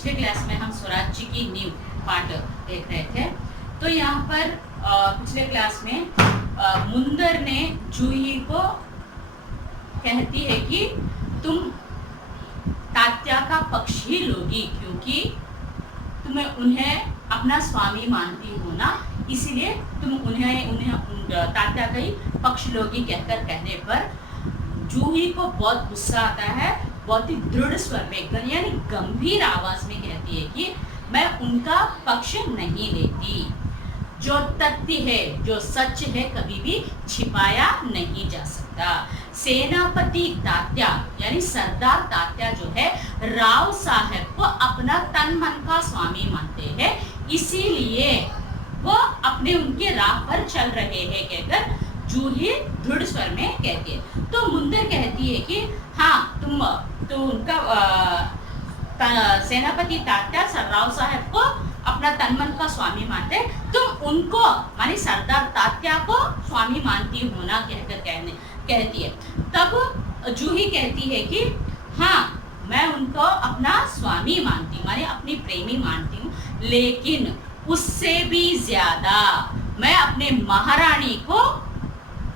पिछले क्लास में हम स्वराज्य की नींव पाठ देख रहे थे। तो यहाँ पर पिछले क्लास में मुंदर ने जूही को कहती है कि तुम तात्या का पक्ष ही लोगी, क्योंकि तुम्हें उन्हें अपना स्वामी मानती हो ना, इसीलिए तुम उन्हें तात्या का ही पक्ष लोगी कहकर कहने पर जूही को बहुत गुस्सा आता है। बहुत ही दृढ़ स्वर में यानी गंभीर आवाज में कहती है कि मैं उनका पक्ष नहीं लेती। जो तथ्य है, जो सच है, कभी भी छिपाया नहीं जा सकता। सेनापति तात्या यानी सरदार तात्या जो है राव साहब को अपना तन मन का स्वामी मानते हैं, इसीलिए वो अपने उनके राह पर चल रहे हैं कहकर जूही दृढ़ स्वर में कहती है। तो मुंदर कहती है कि हाँ, तुम तो उनका सेनापति तात्या राव साहब को अपना तन मन का स्वामी मानते, तुम उनको मानी सरदार तात्या को स्वामी मानती हो ना कहकर कहती है। तब जूही कहती है कि हाँ, मैं उनको अपना स्वामी मानती, माने अपनी प्रेमी मानती हूँ, लेकिन उससे भी ज्यादा मैं अपने महारानी को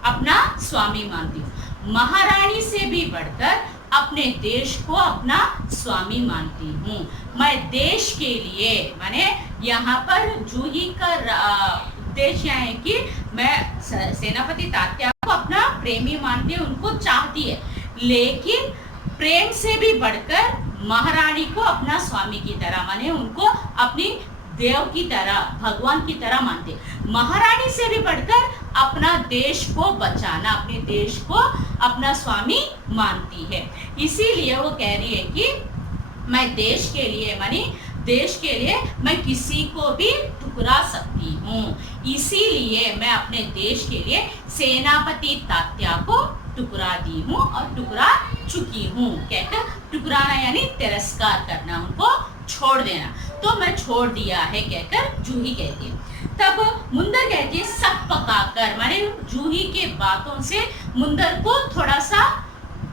अपना स्वामी मानती हूँ। महारानी से भी बढ़कर अपने देश को अपना स्वामी मानती हूँ। मैं देश के लिए, माने यहाँ पर जूही का उद्देश्य है कि मैं सेनापति तात्या को अपना प्रेमी मानती हूँ, उनको चाहती है, लेकिन प्रेम से भी बढ़कर महारानी को अपना स्वामी की तरह, माने उनको अपनी देव की तरह, भगवान की तरह मानते। महारानी से भी बढ़कर अपना देश को बचाना, अपने देश को अपना स्वामी मानती है। इसीलिए वो कह रही है कि मैं देश के लिए, मानी देश के लिए मैं किसी को भी ठुकरा सकती हूँ, इसीलिए मैं अपने देश के लिए सेनापति तात्या को ठुकरा दी हूँ और ठुकरा चुकी हूँ कहकर, ठुकराना यानी तिरस्कार करना, उनको छोड़ देना, तो मैं छोड़ दिया है कहकर जूही कहती है। तब मुंदर कहती है सक पकाकर, माने जूही के बातों से मुंदर को थोड़ा सा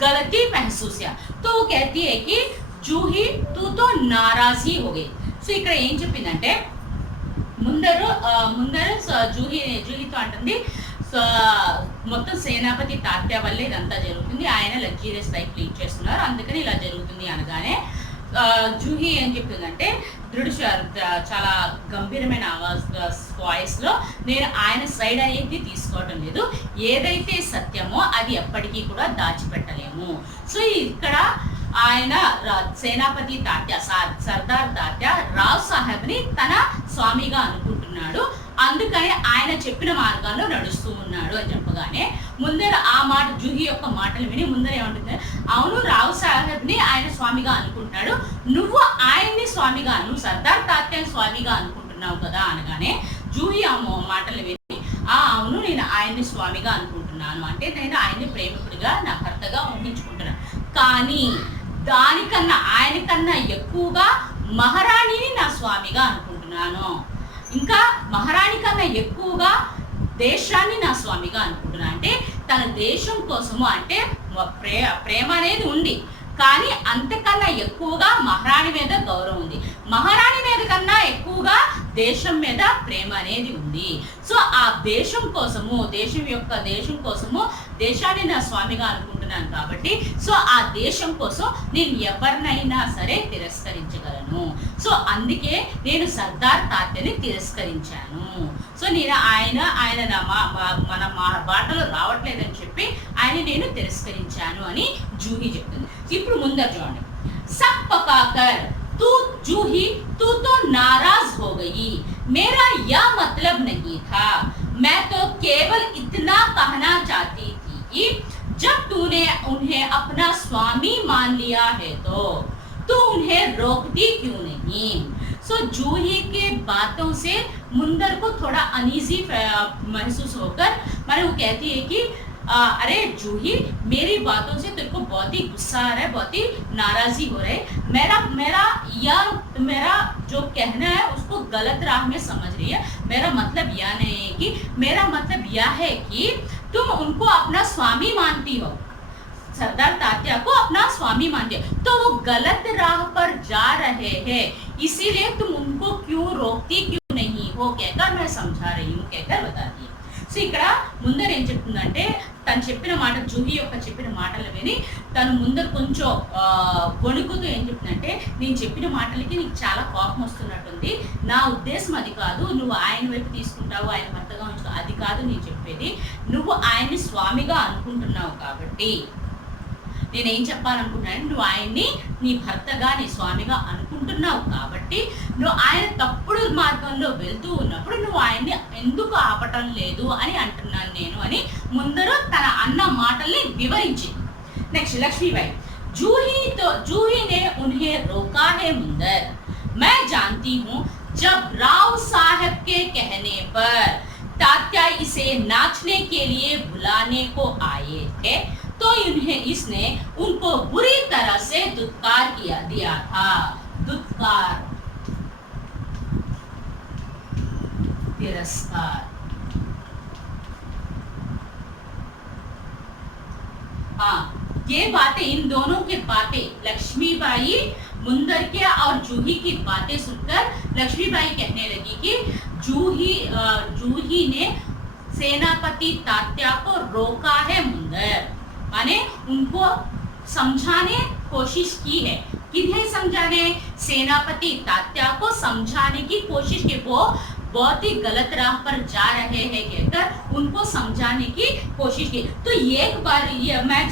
गलती महसूस किया, तो वो कहती है कि जूही तू तो नाराज ही हो गई। సో ఇక్కడ ఏం చెప్పిందంటే జూహీతో అంటుంది, మొత్తం సేనాపతి తాత్య వల్లే ఇదంతా జరుగుతుంది, ఆయన లగ్జరియస్ లైఫ్ లీడ్ చేస్తున్నారు, అందుకని ఇలా జరుగుతుంది అనగానే జూహీ ఏం చెప్తుందంటే చాలా గంభీరమైన వాయిస్ లో, నేను ఆయన సైడ్ అనేది తీసుకోవటం లేదు, ఏదైతే సత్యమో అది ఎప్పటికీ కూడా దాచిపెట్టలేము. సో ఇక్కడ ఆయన సేనాపతి తాత్య, సర్దార్ తాత్య రావ్ సాహెబ్ ని తన స్వామిగా అనుకుంటున్నాడు, అందుకని ఆయన చెప్పిన మార్గాల్లో నడుస్తూ ఉన్నాడు అని చెప్పగానే ముందర ఆ మాట, జూహీ యొక్క మాటలు విని ముందర ఏమంటుంది, అవును రావ్ సాహెబ్ ని ఆయన స్వామిగా అనుకుంటున్నాడు, నువ్వు ఆయన్ని స్వామిగా, నువ్వు సర్దార్ తాత్యని స్వామిగా అనుకుంటున్నావు కదా అనగానే జూహీ ఆ మాటలు విని అవును, నేను ఆయన్ని స్వామిగా అనుకుంటున్నాను, అంటే నేను ఆయన్ని ప్రేమికుడిగా నా భర్తగా ఊహించుకుంటున్నాను, కానీ దానికన్నా ఆయనకన్నా ఎక్కువగా మహారాణిని నా స్వామిగా అనుకుంటున్నాను, ఇంకా మహారాణి కన్నా ఎక్కువగా దేశాన్ని నా స్వామిగా అనుకుంటున్నాను. అంటే తన దేశం కోసము, అంటే ప్రేమ అనేది ఉంది, కానీ అంతకన్నా ఎక్కువగా మహారాణి మీద గౌరవం ఉంది, మహారాణి మీద కన్నా ఎక్కువగా దేశం మీద ప్రేమ అనేది ఉంది. సో ఆ దేశం కోసము, దేశం కోసము దేశాన్ని నా స్వామిగా అనుకుంటున్నాను కాబట్టి, సో ఆ దేశం కోసం నేను ఎవరినైనా సరే తిరస్కరించగలను. సో అందుకే నేను సర్దార్ తాత్యని తిరస్కరించాను. సో నేను ఆయన మన బాటలో రావట్లేదని చెప్పి ఆయన నేను తిరస్కరించాను అని జూహీ చెప్తుంది. ఇప్పుడు ముందర చూడండి, సక్ పకాకర్ तू जूही तू तो नाराज हो गई, मेरा यह मतलब नहीं था, मैं तो केवल इतना कहना चाहती थी कि जब तूने उन्हें अपना स्वामी मान लिया है तो तू उन्हें रोकती क्यों नहीं. सो जूही के बातों से मुंदर को थोड़ा अनईजी महसूस होकर मैंने वो कहती है कि अरे जूही, मेरी बातों से तेरे को बहुत ही गुस्सा आ रहा है, बहुत ही नाराजी हो रहा है, मेरा जो कहना है उसको गलत राह में समझ रही है, मेरा मतलब यह नहीं है कि, मेरा मतलब यह है कि तुम उनको अपना स्वामी मानती हो, सरदार तात्या को अपना स्वामी मानते हो, तो वो गलत राह पर जा रहे हैं, इसीलिए तुम उनको क्यों रोकती क्यों नहीं हो कहकर मैं समझा रही हूँ कहकर बताती है. సో ఇక్కడ ముందర ఏం చెప్తుందంటే తను చెప్పిన మాట, జూహీ యొక్క చెప్పిన మాటలు విని తను ముందర కొంచెం వణుకుతూ ఏం చెప్తుందంటే, నేను చెప్పిన మాటలకి నీకు చాలా కోపం వస్తున్నట్టుంది, నా ఉద్దేశం అది కాదు, నువ్వు ఆయన వైపు తీసుకుంటావు, ఆయన భర్తగా ఉంచుతావు, అది కాదు నేను చెప్పేది, నువ్వు ఆయన్ని స్వామిగా అనుకుంటున్నావు కాబట్టి నేనేం చెప్పాలనుకుంటున్నాను, నువ్వు ఆయన్ని నీ భర్తగా నీ స్వామిగా అనుకుంటున్నావు కాబట్టి నువ్వు ఆయన తప్పుడు మార్గంలో వెళ్తూ ఉన్నప్పుడు నువ్వు ఆయన్ని ఎందుకు ఆపటం లేదు అని అంటున్నాను నేను అని ముందర తన అన్న మాటల్ని వివరించింది. నెక్స్ట్ లక్ష్మీబాయి, जूही ने उन्हें रोका है मुंदर, मैं जानती हूँ जब राव साहब के कहने पर तात्या इसे नाचने के लिए बुलाने को आए थे तो इसने उनको बुरी तरह से दुत्कार दिया था. दुत्कार, तिरस्कार. हाँ, ये बातें, इन दोनों की बातें, लक्ष्मीबाई मुंदर के और जूही की बातें सुनकर लक्ष्मीबाई कहने लगी कि जूही ने सेनापति तात्या को रोका है मुंदर, माने उनको समझाने कोशिश की है. किन्हें समझाने? सेनापति तात्या को समझाने की कोशिश की, वो बहुत ही गलत राह पर जा रहे हैं कहकर उनको समझाने की कोशिश की. तो एक बार ये मैं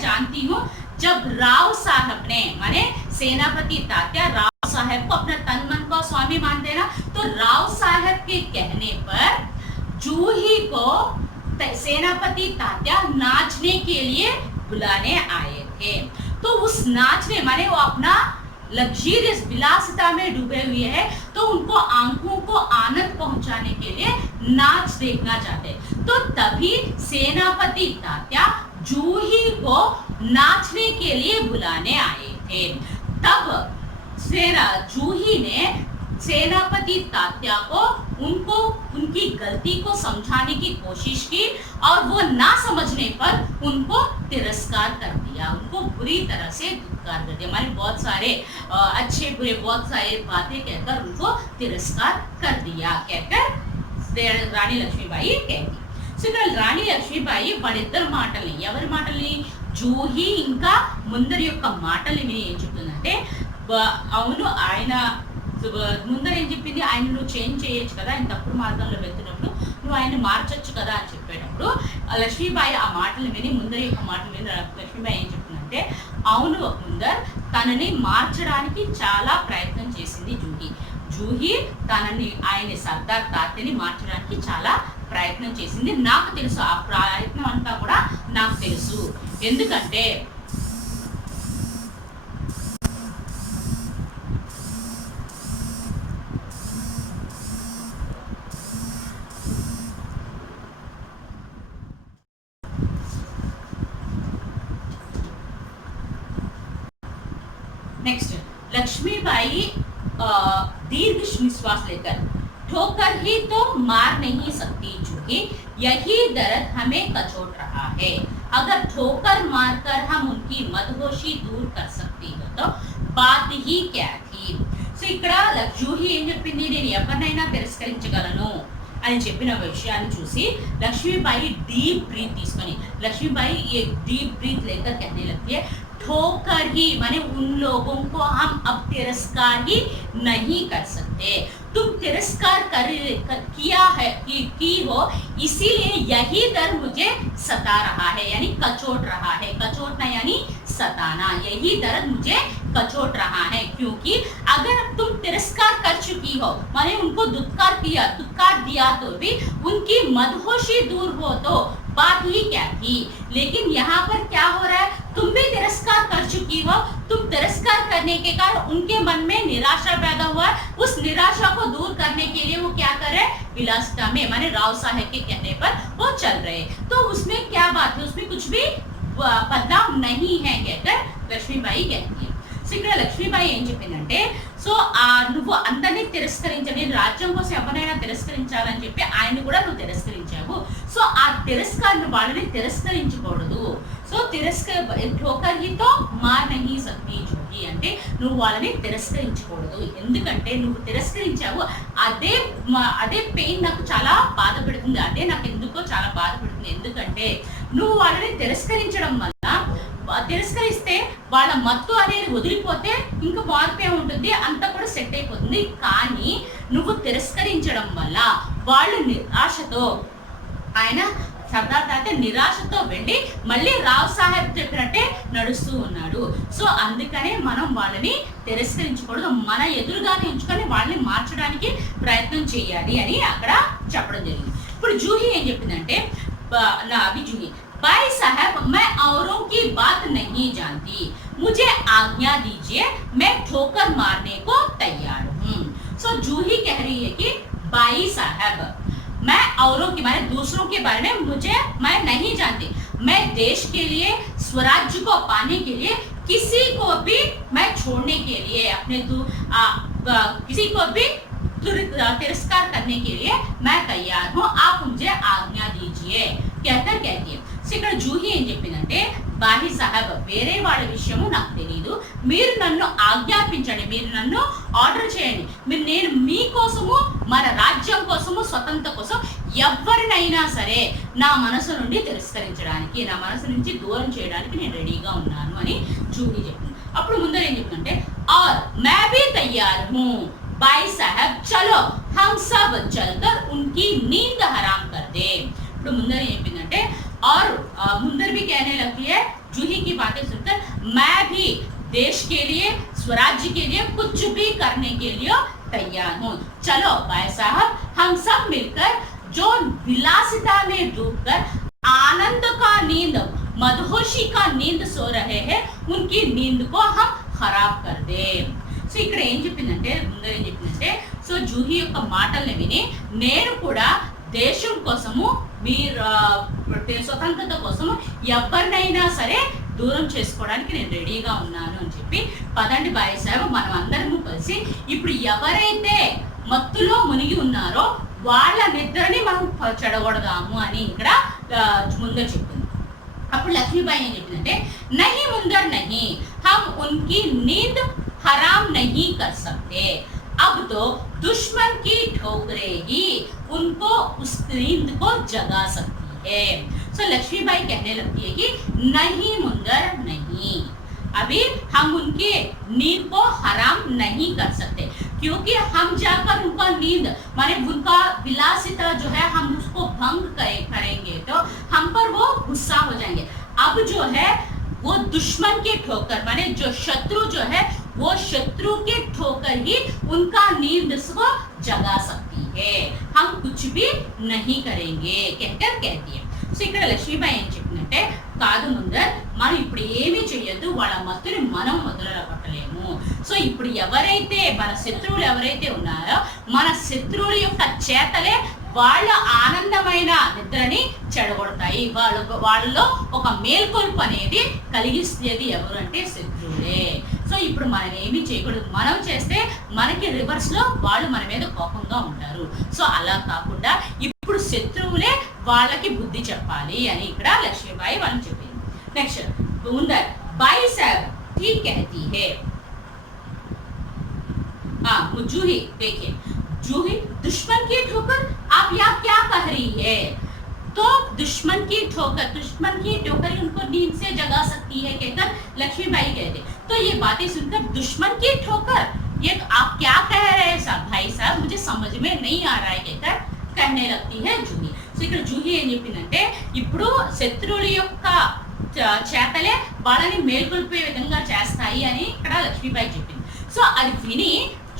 जानती हूँ जब राव साहब ने, माने सेनापति तात्या राव साहब को अपना तन मन का स्वामी मानते ना, तो राव साहब के कहने पर जूही को सेनापति तात्या नाचने के लिए बुलाने आए थे. तो उस नाचने, माने वो अपना लग्जरियस विलासिता में डूबे हुए हैं, तो उनको आंखों को आनंद पहुंचाने के लिए नाच देखना चाहते. तो तभी सेनापति तात्या जूही को नाचने के लिए बुलाने आए थे. तब जूही ने सेनापति तात्या को उनकी गलती को समझाने की कोशिश की और वो ना समझने पर उनको तिरस्कार कर दिया, उनको बुरी तरह से दुत्कार कर दिया. हमारे बहुत सारे अच्छे बुरे बहुत सारे बातें कहकर उनको तिरस्कार कर दिया कहकर రాణి లక్ష్మీబాయి कहती. సో ఇక్కడ రాణి లక్ష్మీబాయి వాళ్ళిద్దరు మాటల్ని, ఎవరి మాటల్ని, జూహీ ఇంకా ముందరి యొక్క మాటల్ని విని ఏం చెప్తుందంటే, అవును ఆయన ముందర ఏం చెప్పింది, ఆయన నువ్వు చేంజ్ చేయొచ్చు కదా, ఆయన తప్పుడు మార్గంలో వెళ్తున్నప్పుడు నువ్వు ఆయన మార్చొచ్చు కదా అని చెప్పేటప్పుడు లక్ష్మీబాయి ఆ మాటలు విని, ముందర యొక్క మాటలు విని లక్ష్మీబాయి ఏం చెప్తుందంటే, అవును ముందర్ తనని మార్చడానికి చాలా ప్రయత్నం చేసింది జూహీ తనని, ఆయన సర్దార్ తాత్యని మార్చడానికి చాలా ప్రయత్నం చేసింది, నాకు తెలుసు, ఆ ప్రయత్నం అంతా కూడా నాకు తెలుసు. ఎందుకంటే नेक्स्ट लक्ष्मीबाई दीर्घ निश्वास लेकर, ठोकर ही तो मार नहीं सकती जूही, यही दर्द हमें कचोट रहा है, अगर ठोकर मारकर हम उनकी मदहोशी दूर कर सकती हो तो बात ही क्या थी. సో ఇక్కడ జూహీ ఏం చెప్పింది, నేను ఎవరినైనా తిరస్కరించగలను అని చెప్పిన విషయాన్ని చూసి లక్ష్మీబాయి డీప్ ब्रीथ తీసుకొని, లక్ష్మీబాయి एक डीप ब्रीथ लेकर कहने लगती है, ठोकर ही, माने उन लोगों को हम अब तिरस्कार ही नहीं कर सकते, तुम तिरस्कार किया है की हो, इसीलिए यही दर्द मुझे सता रहा है, यानी कचोट रहा है, कचोटना यानी सताना, यही दर्द मुझे कचोट रहा है, क्योंकि अगर तुम तिरस्कार कर चुकी हो, माने उनको दुत्कार दिया तो भी उनकी मदहोशी दूर हो तो बात ही क्या थी. लेकिन यहाँ पर क्या हो रहा है, तुम भी तिरस्कार कर चुकी हो, तुम तिरस्कार करने के कारण उनके मन में निराशा पैदा हुआ, उस निराशा को दूर करने के लिए वो क्या कर रहे, विलासिता में, माने राव साहब के कहने पर वो चल रहे, तो उसमें क्या बात है, उसमें कुछ भी बदलाव नहीं है कहकर लक्ष्मीबाई कहती है. సో ఇక్కడ లక్ష్మీబాయి ఏం చెప్పిందంటే, సో నువ్వు అందరినీ తిరస్కరించని, రాజ్యం కోసం ఎవరైనా తిరస్కరించాలని చెప్పి ఆయన్ని కూడా నువ్వు తిరస్కరించావు, సో ఆ వాళ్ళని తిరస్కరించకూడదు, సో ठोकर ही तो मार नहीं सकती జూహీ అంటే నువ్వు వాళ్ళని తిరస్కరించకూడదు, ఎందుకంటే నువ్వు తిరస్కరించావు అదే పెయిన్ నాకు చాలా బాధ పెడుతుంది, అదే నాకు ఎందుకో చాలా బాధ పెడుతుంది, ఎందుకంటే నువ్వు వాళ్ళని తిరస్కరించడం వల్ల తిరస్కరిస్తే వాళ్ళ మత్తు అనేది వదిలిపోతే ఇంకా మార్పే ఉంటుంది, అంతా కూడా సెట్ అయిపోతుంది, కానీ నువ్వు తిరస్కరించడం వల్ల వాళ్ళు నిరాశతో ఆయన సర్దార్ తాత నిరాశతో వెళ్ళి మళ్ళీ రావ్ సాహెబ్ చెప్పినట్టే నడుస్తూ ఉన్నాడు. సో అందుకనే మనం వాళ్ళని తిరస్కరించకూడదు, మన ఎదురుగానే ఉంచుకొని వాళ్ళని మార్చడానికి ప్రయత్నం చేయాలి అని అక్కడ చెప్పడం జరిగింది. ఇప్పుడు జూహీ ఏం చెప్పిందంటే జూహీ भाई साहब मैं औरों की बात नहीं जानती, मुझे आज्ञा दीजिए, मैं ठोकर मारने को तैयार हूँ. सो जूही कह रही है कि भाई साहब मैं औरों के बारे दूसरों के बारे में मैं नहीं जानती, मैं देश के लिए स्वराज्य को पाने के लिए किसी को भी मैं छोड़ने के लिए किसी को भी तिरस्कार करने के लिए मैं तैयार हूँ, आप मुझे आज्ञा दीजिए कहकर कहती है. సో ఇక్కడ జూహీ ఏం చెప్పిందంటే బాహి సాహెబ్ వేరే వాళ్ళ విషయము నాకు తెలియదు, మీరు నన్ను ఆజ్ఞాపించండి, మీరు నన్ను ఆర్డర్ చేయండి, నేను మీకోసము మన రాజ్యం కోసము స్వతంత్ర కోసం ఎవరినైనా సరే నా మనసు నుండి తిరస్కరించడానికి, నా మనసు నుంచి దూరం చేయడానికి నేను రెడీగా ఉన్నాను అని జూహీ చెప్పింది. అప్పుడు ముందర ఏం చెప్పిందంటే और मैं भी तैयार हूँ भाई साहब, चलो हम सब चलकर उनकी नींद हराम कर दे. ఇప్పుడు ముందర ఏం చెప్పిందంటే और मुंदर भी कहने लगती है जूही की बातें सुनकर मैं भी देश के लिए स्वराज्य के लिए कुछ भी करने के लिए तैयार हूँ, चलो भाई साहब हम सब मिलकर जो विलासिता में डूबकर आनंद का नींद मदहोशी का नींद सो रहे हैं उनकी नींद को हम खराब कर दे. సో ఇక్కడ ఏం చెప్పిందంటే ముందర ఏం చెప్పిందంటే సో జూహీ యొక్క మాటల్ని విని నేను కూడా దేశం కోసము మీరు స్వతంత్రత కోసము ఎవరినైనా సరే దూరం చేసుకోవడానికి నేను రెడీగా ఉన్నాను అని చెప్పి పదండి బాయ్ సాహెబ్ మనం అందరము కలిసి ఇప్పుడు ఎవరైతే మత్తులో మునిగి ఉన్నారో వాళ్ళ నిద్రని మనం చెడగొడదాము అని ఇక్కడ ముందర చెప్పింది. అప్పుడు లక్ష్మీబాయి ఏం చెప్పిందంటే నహీ ముందర్ నహీ హమ్ ఉన్కి నీంద్ हराम नहीं कर सकते, अब तो दुश्मन की ठोकरें ही उनको उस नींद को जगा सकती है. सो लक्ष्मीबाई कहने लगती है कि नहीं मुंदर नहीं, अभी हम उनके नींद को हराम नहीं कर सकते, क्योंकि हम जाकर उनका नींद माने उनका विलासिता जो है हम उसको भंग करेंगे तो हम पर वो गुस्सा हो जाएंगे. अब जो है वो दुश्मन के ठोकर माने जो शत्रु जो है वो शत्रु के ठोकर ही उनका नींद को जगा सकती है, हम कुछ भी नहीं करेंगे कहकर कहती है. సో ఇక్కడ లక్ష్మీబాయి ఏం చెప్పినట్టే కాదు ముందర్ మనం ఇప్పుడు ఏమీ చెయ్యొద్దు, వాళ్ళ మత్తుని మనం మొదలుపట్టలేము. సో ఇప్పుడు ఎవరైతే మన శత్రువులు ఎవరైతే ఉన్నారో మన శత్రువుల యొక్క చేతలే వాళ్ళ ఆనందమైన నిద్రని చెడగొడతాయి, వాళ్ళలో ఒక మేల్కొల్పు అనేది కలిగిస్తేది ఎవరు అంటే శత్రువులే. సో ఇప్పుడు మనం ఏమీ చేయకూడదు, మనం చేస్తే మనకి రివర్స్ లో వాళ్ళు మన మీద కోపంగా ఉంటారు. సో అలా కాకుండా ఇప్పుడు శత్రువులే వాళ్ళకి బుద్ధి చెప్పాలి అని ఇక్కడ లక్ష్మీబాయి వాళ్ళని చెప్పింది. నెక్స్ట్ ముందర్ బాయి సాహెబ్ ठीक कहती है. जूही देखिए जूही दुश्मन की ठोकर आप यहाँ क्या कह रही है, तो दुश्मन की ठोकर उनको नींद से जगा सकती है कहकर लक्ष्मीबाई कहते. तो ये बातें सुनकर दुश्मन की ठोकर ये आप क्या कह रहे हैं साहब, भाई साहब मुझे समझ में नहीं आ रहा है कहकर कहने लगती है जूही. సో ఇక్కడ జూహీ ఏం చెప్పిందంటే ఇప్పుడు శత్రువుల యొక్క చేతలే వాళ్ళని మేల్కొల్పే విధంగా చేస్తాయి అని ఇక్కడ లక్ష్మీబాయి చెప్పింది. సో అది విని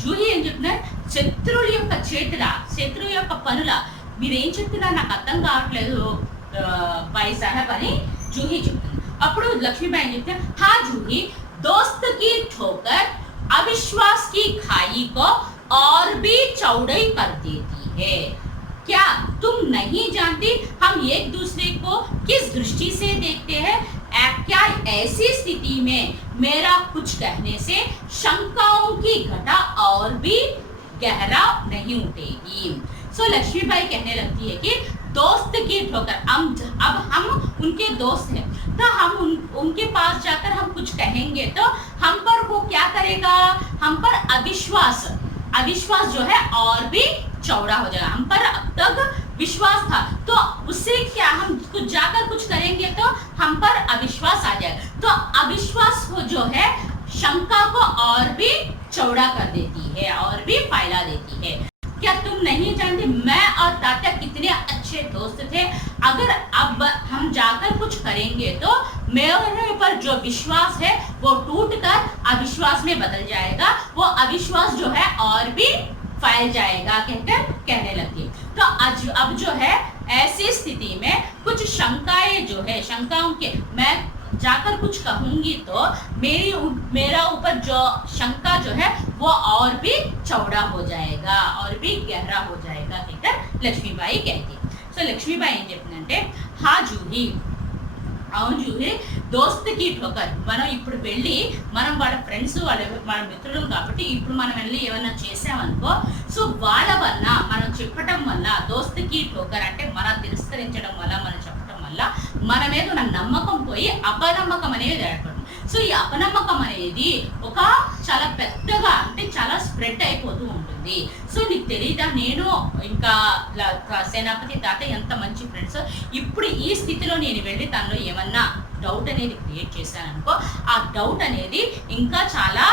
జూహీ ఏం చెప్తున్నారు, శత్రువుల యొక్క శత్రువు యొక్క పనుల మీరేం చెప్తున్నారు నాకు అర్థం కావట్లేదు బాయి సాహెబ్ అని జూహీ చెప్తుంది. అప్పుడు లక్ష్మీబాయి ఏం చెప్తే హా జూహీ दोस्त की ठोकर अविश्वास की खाई को और भी चौड़ाई कर देती है, क्या तुम नहीं जानती हम एक दूसरे को किस दृष्टि से देखते हैं, क्या ऐसी स्थिति में मेरा कुछ कहने से शंकाओं की घटा और भी गहरा नहीं उठेगी. सो लक्ष्मीबाई कहने लगती है कि दोस्त की ठोकर अब हम उनके दोस्त हैं, तो हम उनके पास जाकर हम कुछ कहेंगे तो हम पर वो क्या करेगा, हम पर अविश्वास जो है और भी चौड़ा हो जाएगा। हम पर अब तक विश्वास था तो उससे क्या, हम कुछ जाकर कुछ करेंगे तो हम पर अविश्वास आ जाएगा। तो अविश्वास को जो है शंका को और भी चौड़ा कर देती है और भी फैला देती है। क्या तुम नहीं जानते मैं और तात्या कितने अच्छे दोस्त थे, अगर अब हम जाकर कुछ करेंगे तो मेरे ऊपर जो विश्वास है वो टूटकर अविश्वास में बदल जाएगा, वो अविश्वास जो है और भी फैल जाएगा कहकर कहने लगी। तो अब जो है ऐसी स्थिति में कुछ शंकाएं जो है, शंकाओं के मैं जाकर कुछ कहूंगी तो मेरा ऊपर जो शंका जो है वो और भी चौड़ा हो जाएगा और भी गहरा हो जाएगा कहकर लक्ष्मीबाई कहती। सो लक्ष्मीबाई ఏం చెప్పిందంటే హా జూహి, అవును జూహి, దోస్తుకి ठोकर మనం ఇప్పుడు వెళ్ళి మనం వాళ్ళ ఫ్రెండ్స్ వాళ్ళ మిత్రులు కాబట్టి ఇప్పుడు మనం వెళ్ళి ఏమైనా చేసామనుకో, సో వాళ్ళ వల్ల మనం చెప్పటం వల్ల దోస్తుకి ठोकर అంటే మన తిరస్కరించడం వల్ల మనం చెప్పటం వల్ల మన మీద ఉన్న నమ్మకం పోయి అపనమ్మకం అనేది ఏర్పడుతుంది। సో ఈ అపనమ్మకం అనేది ఒక చాలా పెద్దగా అంటే చాలా స్ప్రెడ్ అయిపోతూ ఉంటుంది। సో నీకు తెలీదా నేను ఇంకా సేనాపతి తాతయ్య ఎంత మంచి ఫ్రెండ్స్, ఇప్పుడు ఈ స్థితిలో నేను వెళ్ళి తనలో ఏమన్నా డౌట్ అనేది క్రియేట్ చేశాననుకో, ఆ డౌట్ అనేది ఇంకా చాలా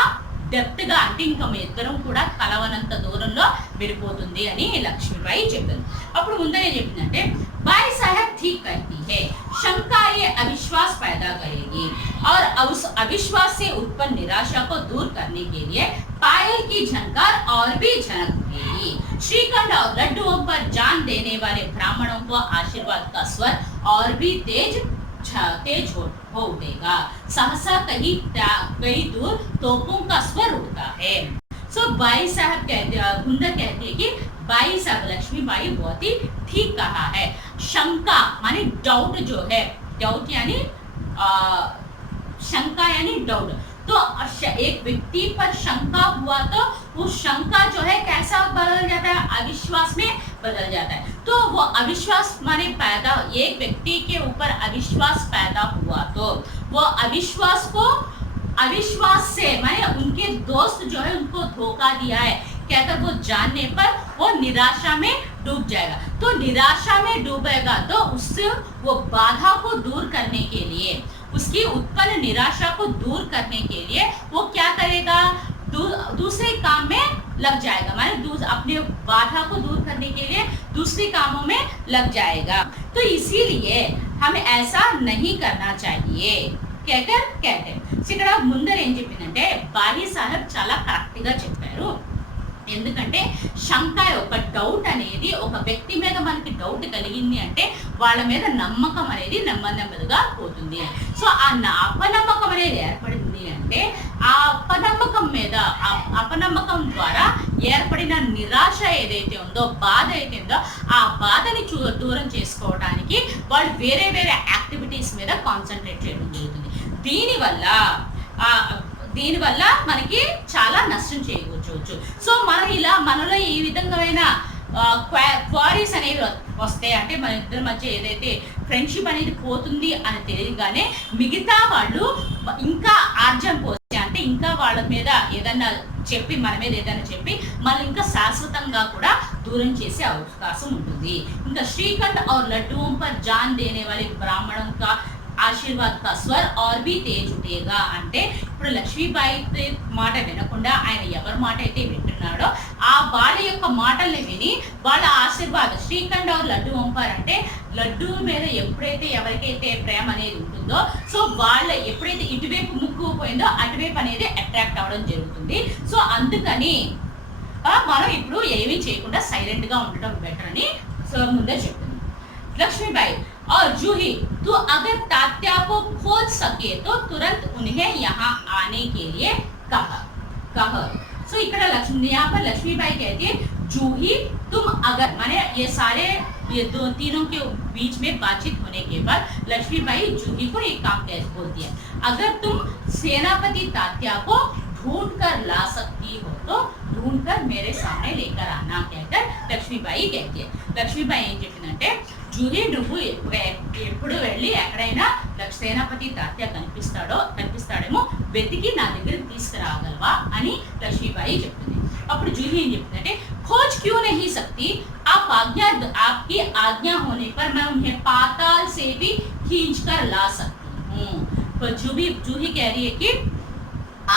డెప్త్గా అంటే ఇంకా మీ ఇద్దరం కూడా కలవనంత దూరంలో వెళ్ళిపోతుంది అని లక్ష్మీబాయి చెప్పింది। అప్పుడు ముందే చెప్పిందంటే बाई साहब ठीक कहती है, शंका ये अविश्वास पैदा करेगी और उस अविश्वास से उत्पन्न निराशा को दूर करने के लिए पायल की झनकार और भी झनकेगी। श्रीखंड और लड्डुओं पर जान देने वाले ब्राह्मणों को आशीर्वाद का स्वर और भी तेज हो उठेगा। सहसा कहीं दूर तोपों का स्वर उठता है। सो बाई साहब गुंदर कहते हैं कि बाई साहब लक्ष्मीबाई बहुत ही ठीक कहा है। शंका माने डाउट जो है, डाउट यानी शंका यानी डाउट, तो एक व्यक्ति पर शंका हुआ तो वो शंका जो है कैसा बदल जाता है, अविश्वास में बदल जाता है। तो वो अविश्वास माने पैदा, एक व्यक्ति के ऊपर अविश्वास पैदा हुआ तो वो अविश्वास से माने उनके दोस्त जो है उनको धोखा दिया है कहकर वो जानने पर वो निराशा में डूब जाएगा। तो निराशा में डूबेगा तो उससे वो बाधा को दूर करने के लिए, उसकी उत्पन्न निराशा को दूर करने के लिए वो क्या करेगा, दूसरे काम में लग जाएगा, माने अपने बाधा को दूर करने के लिए दूसरे कामों में लग जाएगा। तो इसीलिए हमें ऐसा नहीं करना चाहिए कहकर कहते। ఇక్కడ ముందర ఏం చెప్పిందంటే బాయి సాహెబ్ చాలా కరెక్ట్గా చెప్పారు। ఎందుకంటే శంక ఒక డౌట్ అనేది, ఒక వ్యక్తి మీద మనకి డౌట్ కలిగింది అంటే వాళ్ళ మీద నమ్మకం అనేది నెమ్మదిగా పోతుంది। సో ఆ అపనమ్మకం అనేది ఏర్పడింది అంటే ఆ అపనమ్మకం ద్వారా ఏర్పడిన నిరాశ ఏదైతే ఉందో, బాధ అయితే ఉందో, ఆ బాధని దూరం చేసుకోవడానికి వాళ్ళు వేరే యాక్టివిటీస్ మీద కాన్సన్ట్రేట్ చేయడం జరుగుతుంది। దీనివల్ల మనకి చాలా నష్టం చేయవచ్చు। సో మనం ఇలా మనలో ఈ విధంగా క్వారీస్ అనేవి వస్తాయి అంటే మన ఇద్దరి మధ్య ఏదైతే ఫ్రెండ్షిప్ అనేది పోతుంది అని తెలియగానే మిగతా వాళ్ళు ఇంకా ఆర్జం పోస్తే అంటే ఇంకా వాళ్ళ మీద ఏదన్నా చెప్పి మన మీద ఏదైనా చెప్పి మనం ఇంకా శాశ్వతంగా కూడా दूरन చేసే అవకాశం ఉంటుంది। ఇంకా श्रीखंड और लड्डुओं पर जान देने वाले ब्राह्मणों का ఆశీర్వాద్ का स्वर और भी तेज उठेगा అంటే ఇప్పుడు లక్ష్మీబాయి మాట వినకుండా ఆయన ఎవరి మాట అయితే వింటున్నాడో ఆ వాళ్ళ యొక్క మాటల్ని విని వాళ్ళ ఆశీర్వాదం శ్రీఖండ్ और लड्डुओं पर అంటే లడ్డు మీద ఎప్పుడైతే ఎవరికైతే ప్రేమ అనేది ఉంటుందో సో వాళ్ళ ఎప్పుడైతే ఇటువైపు ముక్కు పోయిందో అటువైపు అనేది అట్రాక్ట్ అవ్వడం జరుగుతుంది। సో అందుకని మనం ఇప్పుడు ఏమీ చేయకుండా సైలెంట్ గా ఉండడం బెటర్ అని సో ముందే చెప్తుంది लक्ष्मीबाई। और जूही तू अगर तात्या को खोज सके तो तुरंत उन्हें यहाँ आने के लिए कह। सो इकड़ा यहाँ पर लक्ष्मीबाई कहती है जूही तुम अगर माने ये तीनों के बीच में बातचीत होने के बाद लक्ष्मीबाई जूही को एक काम बोलती है, अगर तुम सेनापति तात्या को ढूंढ कर ला सकती हो तो ढूंढ कर मेरे सामने लेकर आना कहकर लक्ष्मीबाई कहती है। लक्ष्मीबाई ఏం చెప్పిందంటే జూహి నువ్వు ఎప్పుడు వెళ్ళి ఎక్కడైనా సేనాపతి తాత్య కనిపిస్తాడేమో వెతికి నా దగ్గరికి తీసుకురాగలవా అని లక్ష్మీబాయి చెప్తుంది. అప్పుడు జూహి ఏం చెప్తుంది అంటే खोज क्यों नहीं सकती आपकी आज्ञा होने पर मैं उन्हें पाताल से भी खींच कर ला सकती हूँ. तो जूही कह रही है कि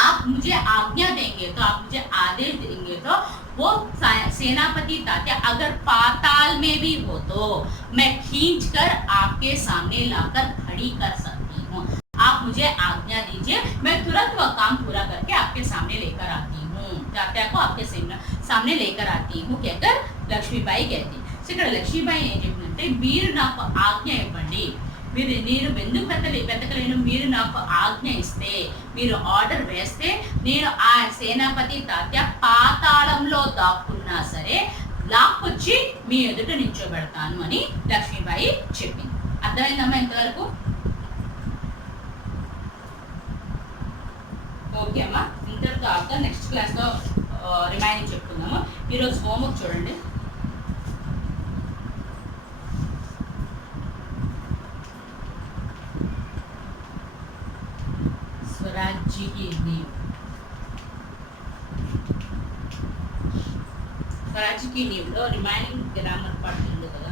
आप मुझे आज्ञा देंगे तो आप मुझे आदेश देंगे तो वो सेनापति तात्या अगर पाताल में भी हो तो मैं खींच कर आपके सामने लाकर खड़ी कर सकती हूँ. आप मुझे आज्ञा दीजिए, मैं तुरंत वह काम पूरा करके आपके सामने लेकर आती हूँ, तात्या को आपके सामने लेकर आती हूँ कहकर లక్ష్మీబాయి कहती. సో ఇక్కడ లక్ష్మీబాయి ఏం చెప్పిందంటే మీరు నాకు ఆజ్ఞ ఇవ్వండి, నేను ఎందుకు వెతకలేను, మీరు నాకు ఆజ్ఞ ఇస్తే, మీరు ఆర్డర్ వేస్తే నేను ఆ సేనాపతి తాత్య పాతాళంలో దాక్కున్నా సరే లాక్కొచ్చి మీ ఎదుట నిల్చోబెడతాను అని లక్ష్మీబాయి చెప్పింది. అర్థమైందమ్మా ఇంతవరకు? ఓకే అమ్మా, ఇంతటితో ఆపుతా. నెక్స్ట్ క్లాస్లో రిమైనింగ్ చెప్పుకుందాము. ఈరోజు హోంవర్క్ చూడండి. स्वराज्य की नींव, स्वराज्य की नींव లో రిమైనింగ్ గ్రామర్ పార్ట్ ఉంది కదా.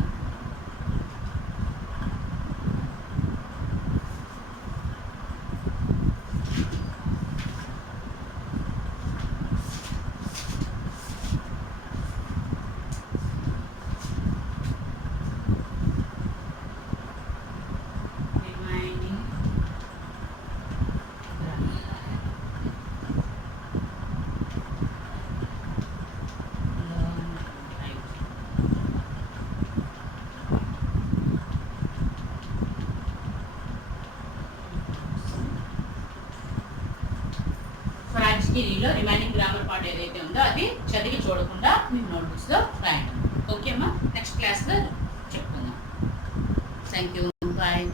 లో రిమైనింగ్ గ్రామర్ పార్ట్ ఏదైతే ఉందో అది చదివి చూడకుండా మీ నోట్బుక్స్ లో రాయండి. ఓకే అమ్మా, నెక్స్ట్ క్లాస్ లో చెప్పుకుందాం. Thank you, bye.